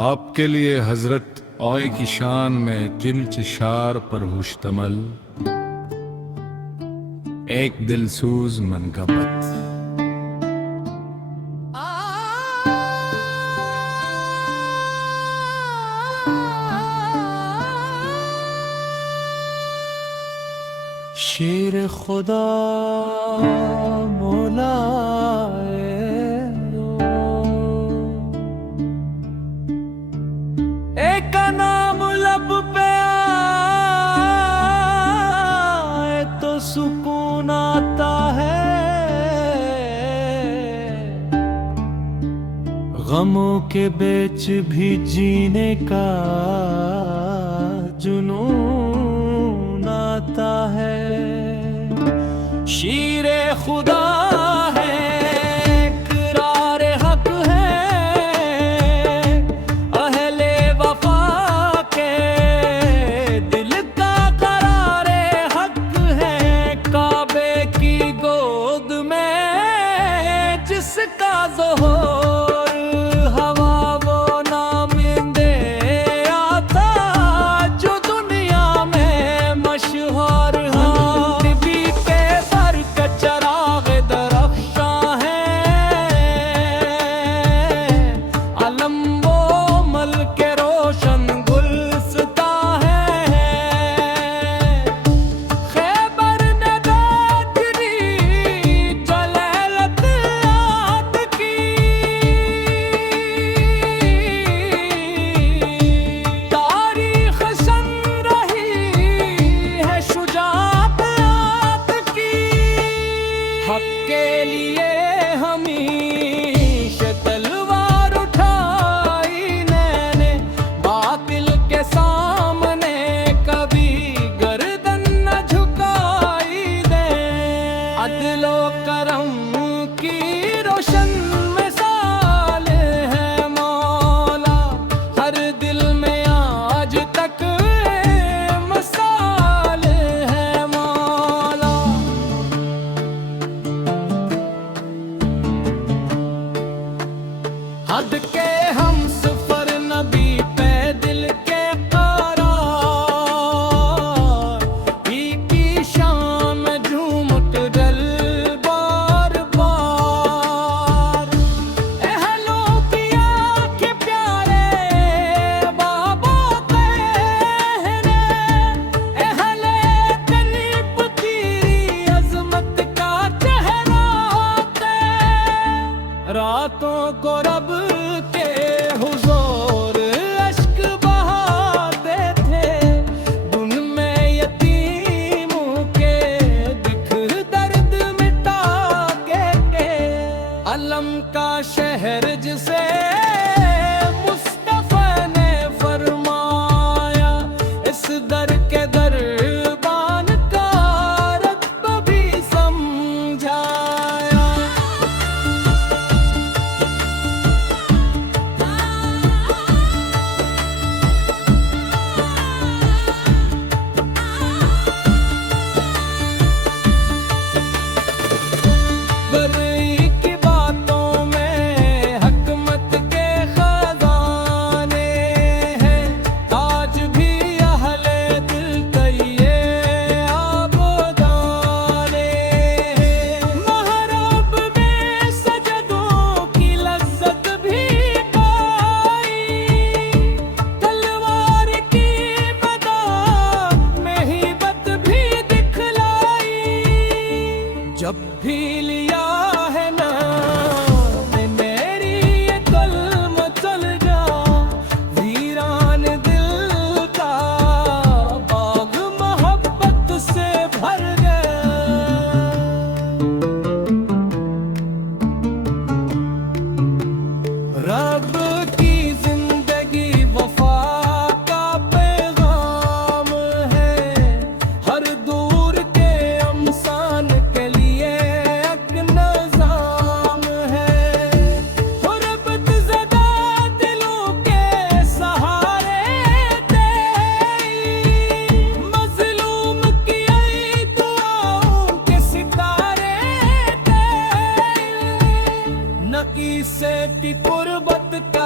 आपके लिए हजरत औए की शान में जिल चिशार पर मुश्तमल एक दिलसूज मनकबत। शेर खुदा मौलाए दो, एक नाम लब पे आए तो सुकून आता है, गमों के बीच भी जीने का जुनून आता है। शीरे खुदा है, इकरार हक है, अहले वफा के दिल का करारे हक है। काबे की गोद में जिसका ज़ोहर हवा वो नामिंदे आता, जो दुनिया में मशहूर के लिए हमेशा तलवार उठाई मैंने, बातिल के सामने कभी गर्दन न झुकाई दे। अदलो करम की रोशन मिसाल है मौला, हर दिल में आज तक मिसाल है मौला। हद के हम सफर नबी पे दिल के करार, की शाम झूमट डल बार बार। एहलो पिया के प्यारे बाबा कहने, एहले करीब तेरी अजमत का चेहरा होते, रातों को रब के हुजूर अश्क बहाते थे, दुन में यतीमों के दिख दर्द मिटा के। अलम का शहर जिसे मुस्तफा ने फरमाया, इस दर के दरबान का रत्बा भी समझाया। की बातों में हकमत के खजाने हैं, आज भी अहले दिल कहिए आबोदाने हैं। महरब में सजदों की लज्जत भी पाई, तलवार की बदा में हिबत भी दिखलाई। जब भी लिया है ना मेरी ये कलम चल जा, वीरान दिल का बाग मोहब्बत से भर गया। रब की जिंदगी वफा का पैगाम है, हर दूर के अमसान के लिए एक नज़ाम है। गुरबत ज़दा दिलों के सहारे तेरी, मज़लूम की आई दुआओं के सितारे तेरी। नकी से की कुर्बत का